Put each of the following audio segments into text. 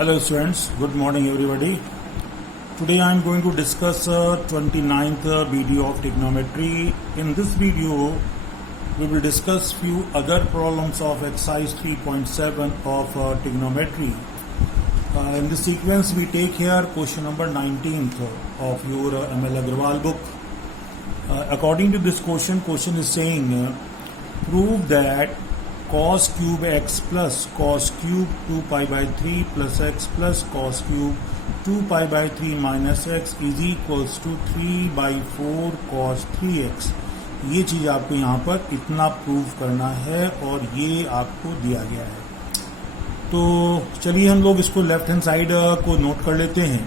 Hello students, good morning everybody. Today I am going to discuss 29th video of trigonometry. In this video we will discuss few other problems of exercise 3.7 of trigonometry. In this sequence we take here question number 19th of your ML Agrawal book. According to this question is saying prove that cos cube x plus cos cube 2 pi by 3 plus x plus cos cube 2 pi by 3 minus x is equals to 3 by 4 cos 3x. ये चीज आपको यहाँ पर इतना prove करना है और ये आपको दिया गया है. तो चलिए हम लोग इसको लेफ्ट हैंड साइड को नोट कर लेते हैं.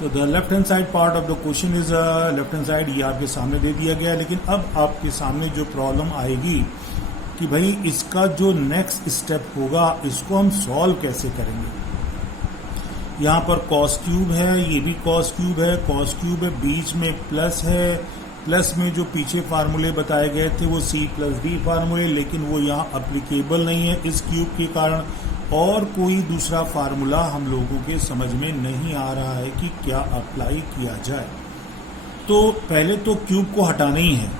तो the left hand side part of the question is left hand side, ये आपके सामने दे दिया गया है. लेकिन अब आपके सामने जो प्रॉब्लम आएगी कि भाई इसका जो नेक्स्ट स्टेप होगा इसको हम सॉल्व कैसे करेंगे. यहाँ पर कॉस क्यूब है, ये भी कॉस क्यूब है, कॉस क्यूब है, बीच में प्लस है, प्लस में जो पीछे फार्मूले बताए गए थे वो c प्लस डी फार्मूले, लेकिन वो यहाँ अप्लीकेबल नहीं है इस क्यूब के कारण, और कोई दूसरा फार्मूला हम लोगों के समझ में नहीं आ रहा है कि क्या अप्लाई किया जाए. तो पहले तो क्यूब को हटाना ही है.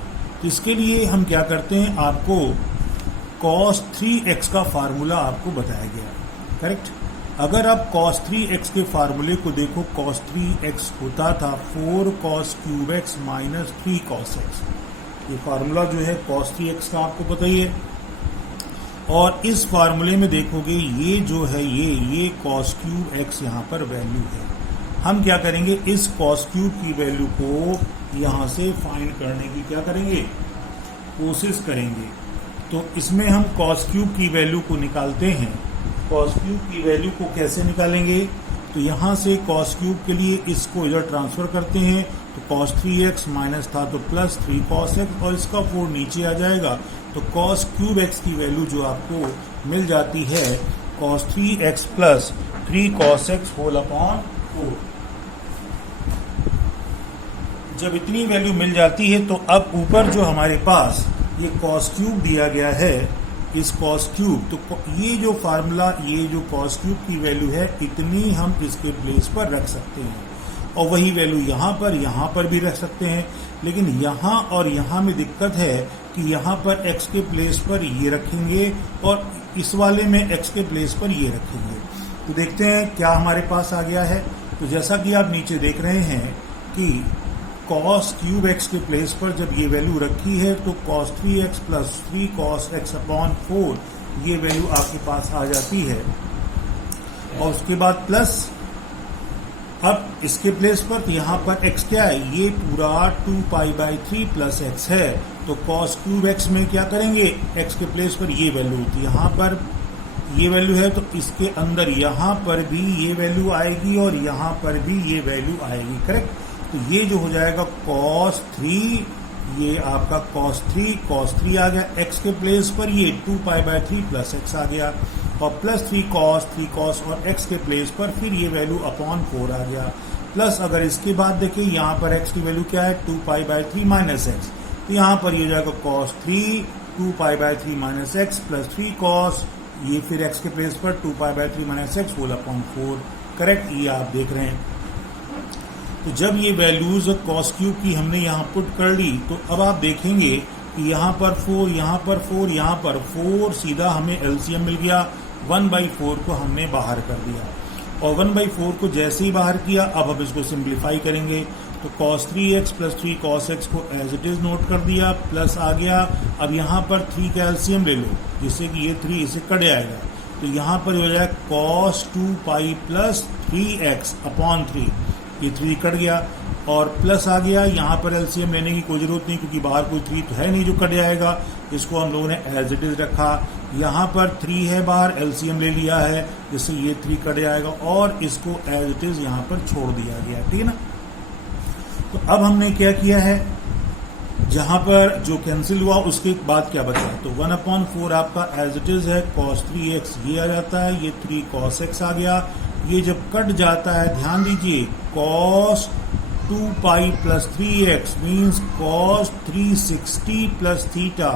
तो इसके लिए हम क्या करते हैं, आपको cos 3x का फार्मूला आपको बताया गया है. करेक्ट. अगर आप cos 3x के फार्मूले को देखो, cos 3x होता था 4 cos cube x minus 3 cos x. ये फार्मूला जो है cos 3x का आपको पता ही है. और इस फार्मूले में देखोगे ये जो है ये cos क्यूब x यहाँ पर वैल्यू है. हम क्या करेंगे, इस cos क्यूब की वैल्यू को यहाँ से फाइंड करने की क्या करेंगे, कोशिश करेंगे. तो इसमें हम cos क्यूब की वैल्यू को निकालते हैं. cos क्यूब की वैल्यू को कैसे निकालेंगे, तो यहाँ से cos क्यूब के लिए इसको इधर ट्रांसफर करते हैं. तो cos 3x माइनस था तो प्लस 3 cos x, और इसका 4 नीचे आ जाएगा. तो cos क्यूब x की वैल्यू जो आपको मिल जाती है cos 3x plus 3 cos x whole upon 4. जब इतनी वैल्यू मिल जाती है तो अब ऊपर जो हमारे पास ये cos क्यूब दिया गया है, इस cos क्यूब, तो ये जो फार्मूला, ये जो cos क्यूब की वैल्यू है इतनी हम इसके प्लेस पर रख सकते हैं, और वही वैल्यू यहाँ पर भी रख सकते हैं. लेकिन यहाँ और यहाँ में दिक्कत है कि यहाँ पर x के प्लेस पर ये रखेंगे और इस वाले में x के प्लेस पर ये रखेंगे. तो देखते हैं क्या हमारे पास आ गया है. तो जैसा कि आप नीचे देख रहे हैं कि cos क्यूब x के प्लेस पर जब ये वैल्यू रखी है तो cos 3x plus 3 cos x upon 4 ये वैल्यू आपके पास आ जाती है. और उसके बाद प्लस, अब इसके प्लेस पर तो यहाँ पर x क्या है, ये पूरा 2 पाई बाई 3 प्लस x है. तो cos क्यूब x में क्या करेंगे, x के प्लेस पर ये वैल्यू होती है, यहाँ पर ये वैल्यू है तो इसके अंदर यहाँ पर भी ये वैल्यू आएगी और यहाँ पर भी ये वैल्यू आएगी. करेक्ट. तो ये जो हो जाएगा cos 3, ये आपका cos 3 आ गया. x के प्लेस पर ये 2 पाई बाई 3 प्लस x आ गया, और प्लस 3 cos और x के प्लेस पर फिर ये वैल्यू अपॉन 4 आ गया. प्लस अगर इसके बाद देखिए यहाँ पर x की वैल्यू क्या है, 2 पाई बाई 3 माइनस x. तो यहाँ पर ये हो जाएगा cos 3 2 pi by 3 minus x plus 3 cos, ये फिर x के प्लेस पर 2 pi by 3 minus x whole upon 4. Correct. ये आप देख रहे हैं. तो जब ये वैल्यूज cos क्यूब की हमने यहाँ पुट कर ली तो अब आप देखेंगे कि यहाँ पर 4, यहाँ पर 4, यहाँ पर 4, सीधा हमें एलसीएम मिल गया. 1/4 को हमने बाहर कर दिया, और 1/4 को जैसे ही बाहर किया अब हम इसको सिंप्लीफाई करेंगे. तो cos 3x plus 3 cos x को एज इट इज नोट कर दिया, प्लस आ गया. अब यहाँ पर 3 का एलसीएम ले लो जिससे कि ये 3 इसे कट जाएगा. तो यहाँ पर हो जाएगा cos 2 pi plus 3x upon 3, ये 3 कट गया और प्लस आ गया. यहाँ पर एलसीएम लेने की कोई जरूरत नहीं क्योंकि बाहर कोई 3 तो है नहीं जो कट जाएगा. इसको हम लोगों ने एज इट इज रखा. यहाँ पर 3 है बाहर, एलसीएम ले लिया है जिससे ये 3 कट जाएगा, और इसको एज इट इज यहाँ पर छोड़ दिया गया. ठीक है ना. तो अब हमने क्या किया है, जहां पर जो कैंसिल हुआ उसके बाद क्या बचा, तो 1/4 आपका एज इट इज है. cos 3x ये आ जाता है, ये 3 cos x आ गया. ये जब कट जाता है ध्यान दीजिए, cos 2 pi plus 3x means cos 360 plus theta.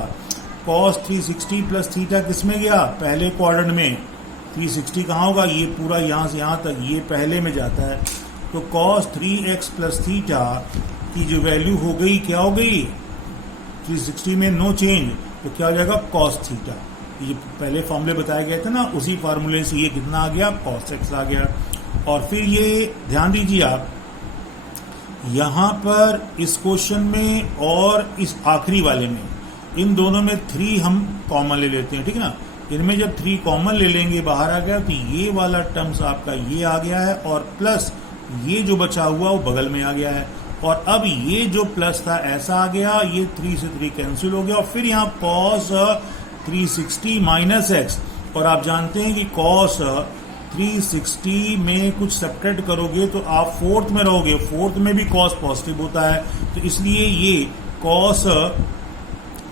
cos 360 plus theta किस में गया, पहले क्वाड्रेंट में. 360 कहाँ होगा, ये पूरा यहाँ से यहाँ तक ये पहले में जाता है। तो cos 3x प्लस थीटा की जो वैल्यू हो गई क्या हो गई, 360 में नो चेंज, तो क्या हो जाएगा cos थीटा। ये पहले फॉर्मूले बताए गए थे ना, उसी फार्मूले से ये कितना आ गया, cos x आ गया। और फिर ये ध्यान दीजिए आप, यहां पर इस क्वेश्चन में और इस आखिरी वाले में, इन दोनों में 3 हम कॉमन ले लेते हैं, ठीक है ना। इनमें जब 3 कॉमन ले लेंगे, बाहर आ गया, तो ये वाला टर्म्स आपका ये आ गया है, और प्लस ये जो बचा हुआ वो बगल में आ गया है। और अब ये जो प्लस था ऐसा आ गया, ये 3 से 3 कैंसिल हो गया, और फिर यहाँ cos 360 माइनस एक्स। और आप जानते हैं कि cos 360 में कुछ सब्ट्रैक्ट करोगे तो आप फोर्थ में रहोगे, फोर्थ में भी cos पॉजिटिव होता है, तो इसलिए ये cos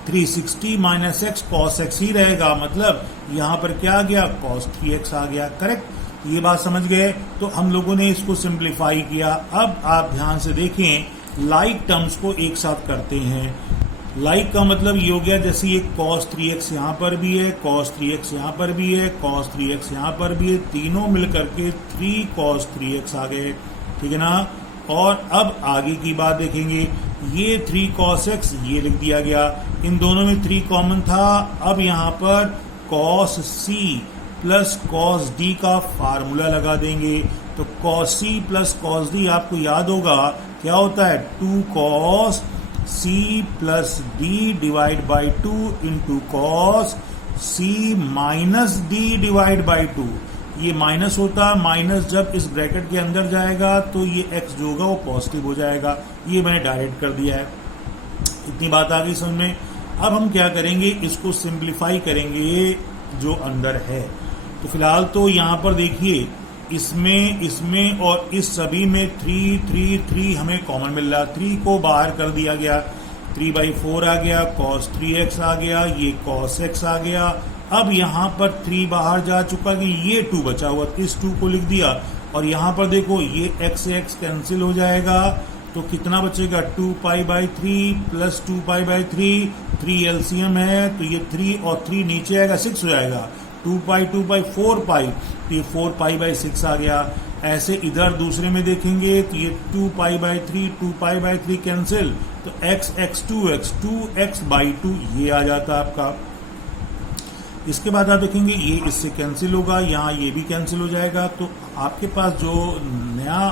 360 minus x cos x ही रहेगा। मतलब यहां पर क्या आ गया, cos 3x आ गया। करेक्ट, ये बात समझ गए। तो हम लोगों ने इसको सिंप्लीफाई किया। अब आप ध्यान से देखें, लाइक टर्म्स को एक साथ करते हैं। लाइक का मतलब ये हो गया, जैसे ये cos 3x यहाँ पर भी है, cos 3x यहाँ पर भी है, cos 3x यहाँ पर भी है, तीनों मिलकर के 3 cos 3x आ गए, ठीक है ना। और अब आगे की बात देखेंगे, ये 3 cos x ये लिख दिया गया, इन दोनों में 3 कॉमन था। अब यहाँ पर cos c plus cos d का फार्मूला लगा देंगे, तो cos c plus cos d आपको याद होगा क्या होता है, 2 cos c plus D divide by 2 into cos c minus D divide by 2। ये माइनस होता है, माइनस जब इस ब्रैकेट के अंदर जाएगा तो ये x जो होगा वो पॉजिटिव हो जाएगा। ये मैंने डायरेक्ट कर दिया है। इतनी बात आ गई समझ में। अब हम क्या करेंगे, इसको सिंप्लीफाई करेंगे जो अंदर है। तो फिलहाल तो यहाँ पर देखिए, इसमें और इस सभी में 3 हमें कॉमन मिल रहा है। 3 को बाहर कर दिया गया, 3/4 आ गया, cos 3x आ गया, ये cos x आ गया। अब यहाँ पर 3 बाहर जा चुका कि ये 2 बचा हुआ, इस 2 को लिख दिया। और यहाँ पर देखो ये x से x कैंसिल हो जाएगा, तो कितना बचेगा, 2π/3 प्लस 2π/3, 3 एलसीएम है, तो ये 3 और 3 नीचे आएगा, 6 हो जाएगा, 2π 4π, तो ये 4π/6 आ गया। ऐसे इधर दूसरे में देखेंगे तो ये 2π/3 कैंसिल, तो x 2x/2 ये आ जाता आपका। इसके बाद आप देखेंगे ये इससे कैंसिल होगा, यहाँ ये भी कैंसिल हो जाएगा। तो आपके पास जो नया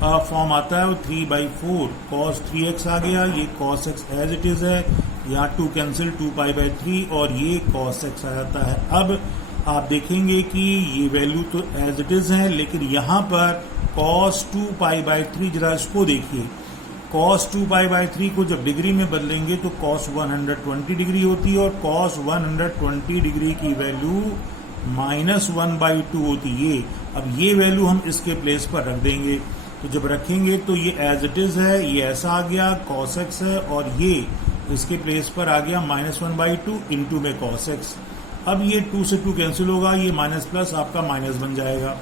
फॉर्म आता है वो 3/4 cos 3x आ गया, ये cos x as it is है, यहाँ 2 कैंसिल, 2π/3 और ये cos x आ जाता है। अब आप देखेंगे कि ये वैल्यू तो एज इट इज है, लेकिन यहाँ पर cos 2π/3 जरा इसको देखिए, cos 2π/3 को जब डिग्री में बदलेंगे तो cos 120 डिग्री होती है, और cos 120 डिग्री की वैल्यू -1/2 होती है। अब ये वैल्यू हम इसके प्लेस पर रख देंगे, तो जब रखेंगे तो ये एज इट इज है, ये ऐसा आ गया, cos x है, और ये इसके प्लेस पर आ गया -1/2 इंटू में cos x। अब ये 2 से 2 कैंसिल होगा, ये माइनस प्लस आपका माइनस बन जाएगा।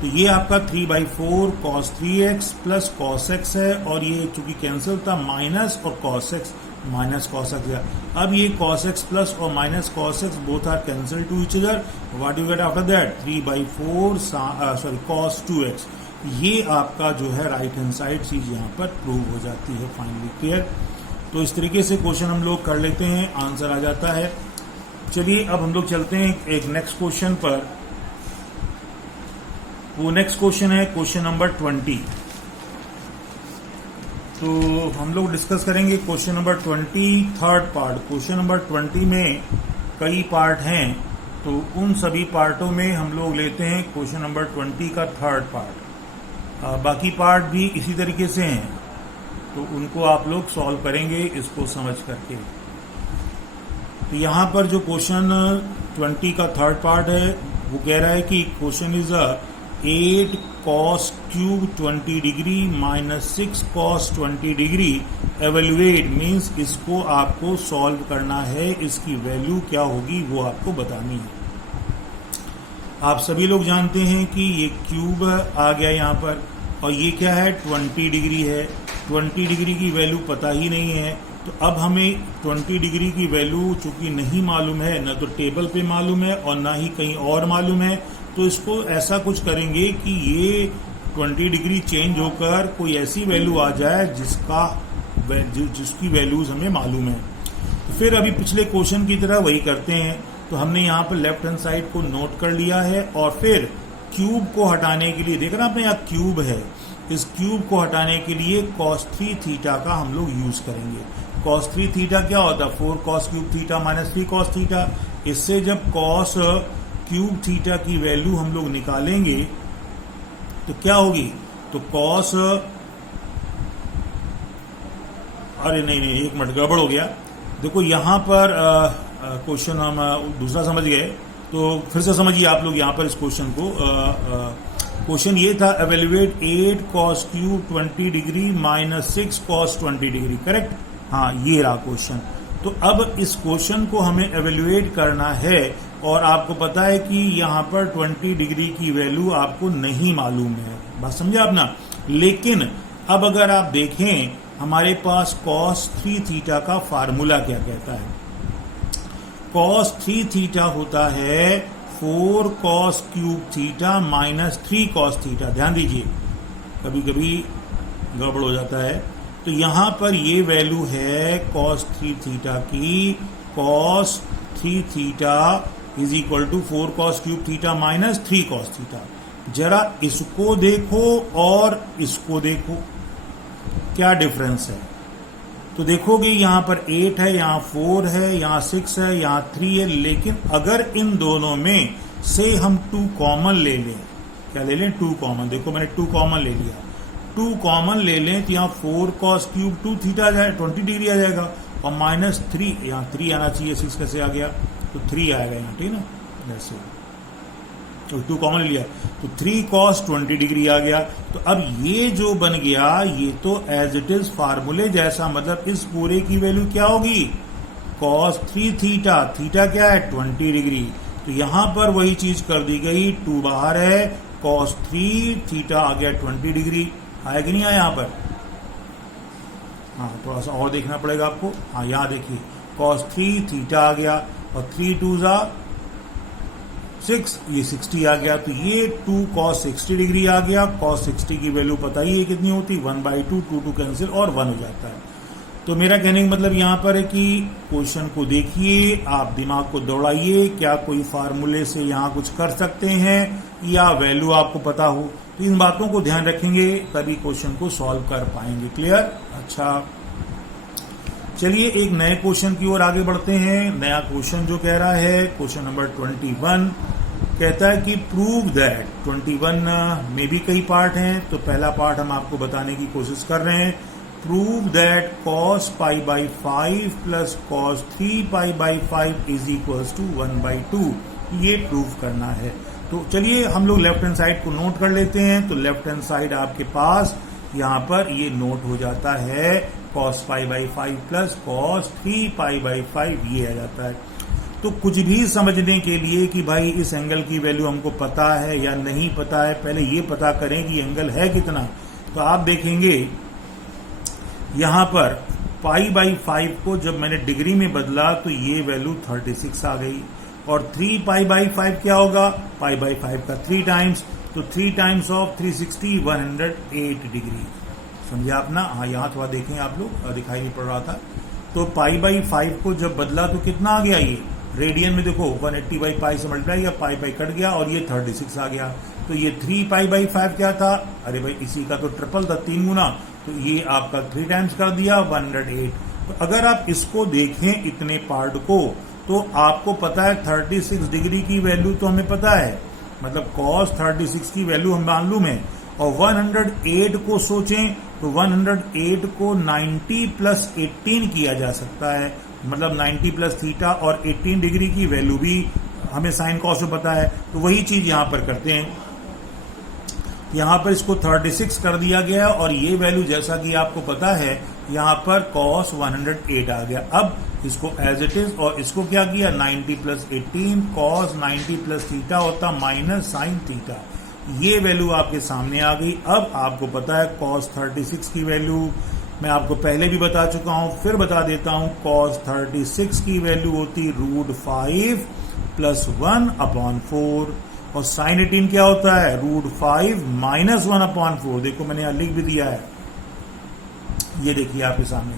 तो ये आपका 3/4 cos 3x plus cos x है, और ये चूंकि कैंसिल था माइनस और cos x minus cos x है। अब ये cos x प्लस और minus cos x both are cancel to each other, what you get after that, 3/4 cos 2x। ये आपका जो है राइट हैंड साइड चीज यहाँ पर प्रूव हो जाती है फाइनली। क्लियर। तो इस तरीके से क्वेश्चन हम लोग कर लेते हैं, आंसर आ जाता है। चलिए अब हम लोग चलते हैं एक नेक्स्ट क्वेश्चन पर। वो नेक्स्ट क्वेश्चन है क्वेश्चन नंबर 20। तो हम लोग डिस्कस करेंगे question number 20 third part. Question number 20 में कई पार्ट हैं, तो उन सभी पार्टों में हम लोग लेते हैं क्वेश्चन नंबर 20 का थर्ड पार्ट। बाकी पार्ट भी इसी तरीके से हैं, तो उनको आप लोग सॉल्व करेंगे इसको समझ करके। तो यहाँ पर जो क्वेश्चन 20 का थर्ड पार्ट है वो कह रहा है कि question is 8 cos cube 20 degree minus 6 cos 20 degree evaluate, means इसको आपको सॉल्व करना है, इसकी वैल्यू क्या होगी वो आपको बतानी है। आप सभी लोग जानते हैं कि ये क्यूब आ गया यहाँ पर, और ये क्या है 20 डिग्री है। 20 डिग्री की वैल्यू पता ही नहीं है, तो अब हमें 20 डिग्री की वैल्यू चूंकि नहीं मालूम है, न तो टेबल पे मालूम है और ना ही कहीं और मालूम है, तो इसको ऐसा कुछ करेंगे कि ये 20 डिग्री चेंज होकर कोई ऐसी वैल्यू आ जाए जिसकी वैल्यूज हमें मालूम है। तो फिर अभी पिछले क्वेश्चन की तरह वही करते हैं। तो हमने यहाँ पर लेफ्ट हैंड साइड को नोट कर लिया है और फिर क्यूब को हटाने के लिए, देख रहे हैं आपने यहाँ क्यूब है, इस क्यूब को हटाने के लिए cos 3 थीटा का हम लोग यूज करेंगे। cos 3 थीटा क्या होता है? 4 cos cube theta minus 3 cos theta. इससे जब cos क्यूब थीटा की वैल्यू हम लोग निकालेंगे तो क्या होगी? तो cos, अरे नहीं एक मिनट गड़बड़ हो गया। देखो यहां पर क्वेश्चन हम दूसरा समझ गए, तो फिर से समझिए आप लोग यहां पर इस क्वेश्चन को। क्वेश्चन ये था, evaluate 8 cos cube 20 degree minus 6 cos 20 degree, correct? हाँ, ये रहा क्वेश्चन। तो अब इस क्वेश्चन को हमें एवेल्युएट करना है और आपको पता है कि यहां पर 20 डिग्री की वैल्यू आपको नहीं मालूम है, बात समझे आप ना। लेकिन अब अगर आप देखें हमारे पास cos 3 थीटा का फार्मूला क्या कहता है? cos 3 थीटा होता है 4 cos cube theta minus 3 cos theta. ध्यान दीजिए, कभी कभी गड़बड़ हो जाता है। तो यहां पर ये वैल्यू है cos 3 थीटा की, cos 3 theta is equal to 4 cos cube theta minus 3 cos theta. जरा इसको देखो और इसको देखो, क्या डिफरेंस है? तो देखोगे यहां पर 8 है, यहां 4 है, यहां 6 है, यहां 3 है। लेकिन अगर इन दोनों में से हम 2 कॉमन ले लें, क्या ले लें? 2 कॉमन। देखो मैंने 2 कॉमन ले लिया, 2 कॉमन ले लें तो यहाँ 4 cos क्यूब 2 थीटा आ जाए, 20 डिग्री आ जाएगा, और माइनस 3, यहाँ 3 आना चाहिए, 6 कैसे आ गया? तो 3 आएगा यहाँ, ठीक है ना, जैसे तो 2 कॉमन ले लिया तो 3 cos 20 डिग्री आ गया। तो अब ये जो बन गया ये तो एज इट इज फार्मूले जैसा, मतलब इस पूरे की वैल्यू क्या होगी? cos 3 थीटा, थीटा क्या है? 20 डिग्री। तो यहां पर वही चीज कर दी गई, 2 बाहर है, cos 3 थीटा आ गया 20 डिग्री। आया कि नहीं आया यहाँ पर? हाँ, थोड़ा सा और देखना पड़ेगा आपको। हाँ, यहाँ देखिए cos 3 थीटा आ गया और 3 2 6, ये 60 आ गया। तो ये 2 cos 60 डिग्री आ गया। cos 60 की वैल्यू पता ही है कितनी होती? 1/2, 2 कैंसिल और 1 हो जाता है। तो मेरा कहने का मतलब यहां पर है कि क्वेश्चन को देखिए, आप दिमाग को दौड़ाइए, क्या कोई फार्मूले से यहां कुछ कर सकते हैं या वैल्यू आपको पता हो। तो इन बातों को ध्यान रखेंगे तभी क्वेश्चन को सॉल्व कर पाएंगे। क्लियर? अच्छा, चलिए एक नए क्वेश्चन की ओर आगे बढ़ते हैं। नया क्वेश्चन जो कह रहा है, क्वेश्चन नंबर 21 कहता है कि प्रूव दैट, 21 में भी कई पार्ट हैं, तो पहला पार्ट हम आपको बताने की कोशिश कर रहे हैं। Prove that cos π/5 plus cos 3π/5 is equals to 1/2, ये प्रूव करना है। तो चलिए हम लोग लेफ्ट हैंड साइड को नोट कर लेते हैं। तो लेफ्ट हैंड साइड आपके पास यहाँ पर ये नोट हो जाता है, cos π/5 प्लस cos 3π/5 ये आ जाता है। तो कुछ भी समझने के लिए कि भाई इस एंगल की वैल्यू हमको पता है या नहीं पता है, पहले ये पता करें कि एंगल है कितना। तो आप देखेंगे यहां पर π/5 को जब मैंने डिग्री में बदला तो ये वैल्यू 36 आ गई, और 3π/5 क्या होगा? π/5 का 3 टाइम्स, तो 3 टाइम्स ऑफ 360 108 डिग्री। समझे आप ना? हाँ, यहाँ थोड़ा देखें आप लोग, दिखाई नहीं पड़ रहा था। तो π/5 को जब बदला तो कितना आ गया? ये रेडियन में देखो 180/π से मल्टीप्लाई किया, π कट गया और ये 36 आ गया। तो ये 3π/5 क्या था? अरे भाई इसी का तो ट्रिपल था, 3 गुना, तो ये आपका 3 टाइम्स कर दिया 108। तो अगर आप इसको देखें इतने पार्ट को, तो आपको पता है 36 डिग्री की वैल्यू तो हमें पता है, मतलब cos 36 की वैल्यू हम मालूम है। और 108 को सोचें तो 108 को 90 प्लस 18 किया जा सकता है, मतलब 90 प्लस थीटा, और 18 डिग्री की वैल्यू भी हमें साइन कॉस में पता है। तो वही चीज यहां पर करते हैं, यहां पर इसको 36 कर दिया गया और ये वैल्यू जैसा कि आपको पता है यहां पर cos 108 आ गया। अब इसको एज इट इज और इसको क्या किया? 90 प्लस 18 cos 90 प्लस थीटा होता माइनस साइन थीटा। ये वैल्यू आपके सामने आ गई। अब आपको पता है cos 36 की वैल्यू मैं आपको पहले भी बता चुका हूं, फिर बता देता हूं, cos 36 की वैल्यू होती √5 + 1/4 और sin 18 क्या होता है √5 - 1/4। देखो मैंने यहां लिख भी दिया है, ये देखिए आपके सामने।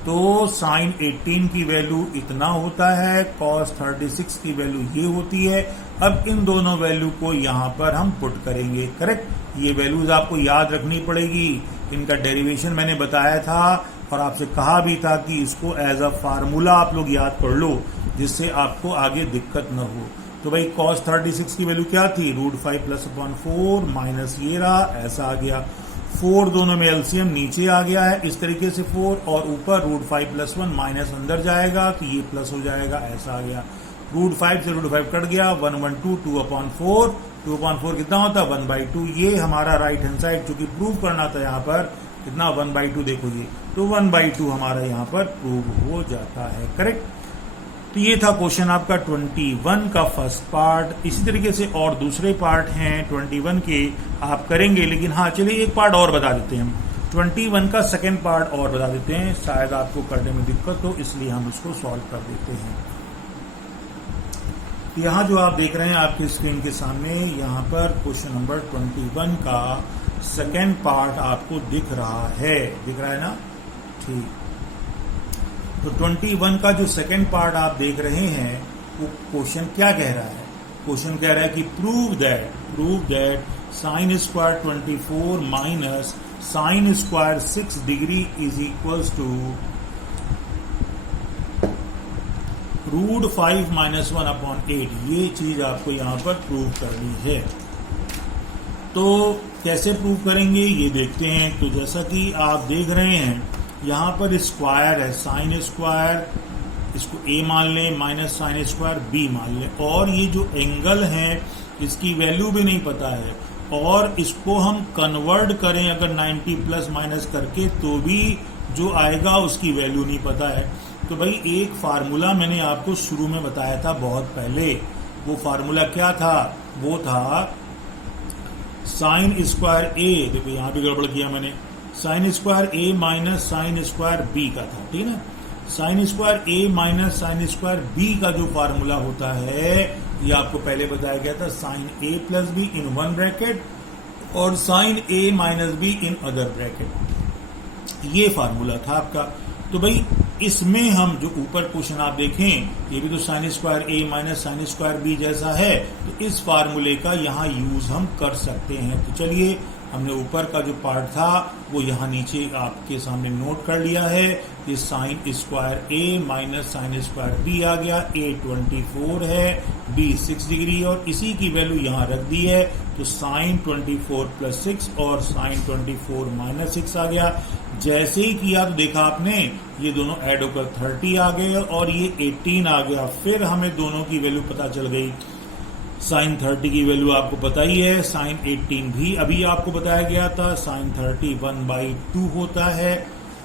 तो sin 18 की वैल्यू इतना होता है, cos 36 की वैल्यू ये होती है। अब इन दोनों वैल्यू को यहां पर हम पुट करेंगे, करेक्ट। ये वैल्यूज आपको याद रखनी पड़ेगी, इनका डेरिवेशन मैंने बताया था और आपसे कहा भी था कि इसको एज अ फार्मूला आप लोग याद कर लो, जिससे आपको आगे दिक्कत न हो। तो भाई cos 36 की वैल्यू क्या थी √5 + 1/4 माइनस ये रहा, ऐसा आ गया। 4 दोनों में एलसीएम नीचे आ गया है इस तरीके से 4, और ऊपर √5 + 1 माइनस अंदर जाएगा तो ये प्लस हो जाएगा, ऐसा आ गया। √5 से √5 कट गया, 1/2 2/4, 2/4 कितना होता है 1/2। ये हमारा राइट हैंड साइड चूंकि प्रूव करना था यहाँ पर कितना 1/2, देखो ये तो 1/2 हमारा यहाँ पर प्रूव हो जाता है, करेक्ट। तो ये था क्वेश्चन आपका 21 का फर्स्ट पार्ट। इसी तरीके से और दूसरे पार्ट हैं 21 के, आप करेंगे, लेकिन हाँ चलिए एक पार्ट और बता देते हैं हम, 21 का सेकेंड पार्ट और बता देते हैं, शायद आपको करने में दिक्कत हो इसलिए हम उसको सॉल्व कर देते हैं। यहाँ जो आप देख रहे हैं आपके स्क्रीन के सामने, यहाँ पर क्वेश्चन नंबर 21 का सेकेंड पार्ट आपको दिख रहा है, दिख रहा है ना, ठीक। तो 21 का जो सेकेंड पार्ट आप देख रहे हैं वो क्वेश्चन क्या कह रहा है, क्वेश्चन कह रहा है कि prove that sin square 24 minus sin square 6 degree is equals to √5 - 1/8। ये चीज आपको यहां पर प्रूव करनी है। तो कैसे प्रूव करेंगे ये देखते हैं। तो जैसा कि आप देख रहे हैं यहां पर स्क्वायर है, साइन स्क्वायर इसको a मान लें माइनस साइन स्क्वायर b मान लें, और ये जो एंगल है इसकी वैल्यू भी नहीं पता है, और इसको हम कन्वर्ट करें अगर 90 प्लस माइनस करके तो भी जो आएगा उसकी वैल्यू नहीं पता है। तो भाई एक फार्मूला मैंने आपको शुरू में बताया था बहुत पहले, वो फार्मूला क्या था, वो था साइन स्क्वायर a, देखो यहां भी गड़बड़ किया मैंने, sine square a minus sine square b का था, ठीक है ना। Sine square a minus sine square b का जो फार्मूला होता है ये आपको पहले बताया गया था, sine a plus b in one bracket और sine a minus b in other bracket, ये फार्मूला था आपका। तो भाई इसमें हम जो ऊपर क्वेश्चन आप देखें ये भी तो sine square a minus sine square b जैसा है, तो इस फार्मूले का यहाँ यूज हम कर सकते हैं। तो चलिए हमने ऊपर का जो पार्ट था वो यहाँ नीचे आपके सामने नोट कर लिया है। ये sine square a minus sine square b आ गया, a 24 है, b 6 डिग्री, और इसी की वैल्यू यहाँ रख दी है। तो साइन 24 प्लस 6 और साइन 24 माइनस 6 आ गया। जैसे ही किया तो देखा आपने ये दोनों ऐड होकर 30 आ गए और ये 18 आ गया। फिर हमें दोनों की वैल्यू पता चल गई। साइन 30 की वैल्यू आपको पता ही है, साइन 18 भी अभी आपको बताया गया था, साइन 30 1/2 होता है।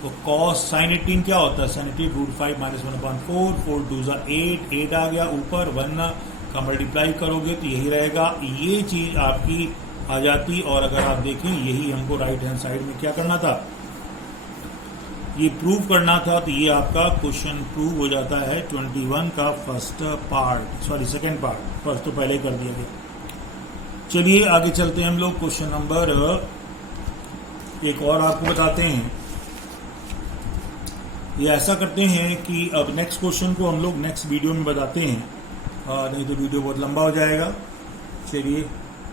तो कॉस साइन 18 क्या होता है, साइन 18 √5 - 1/4, 4 2 8, 8 आ गया, ऊपर 1 का मल्टीप्लाई करोगे तो यही रहेगा, ये चीज आपकी आ जाती। और अगर आप देखें यही हमको राइट हैंड साइड में क्या करना था, ये प्रूव करना था, तो ये आपका क्वेश्चन प्रूव हो जाता है 21 का first part, sorry second part, first तो पहले कर दिया गया। चलिए आगे चलते हैं हम लोग, क्वेश्चन नंबर एक और आपको बताते हैं। ये ऐसा करते हैं कि अब नेक्स्ट क्वेश्चन को हम लोग नेक्स्ट वीडियो में बताते हैं, नहीं तो वीडियो बहुत लंबा हो जाएगा। चलिए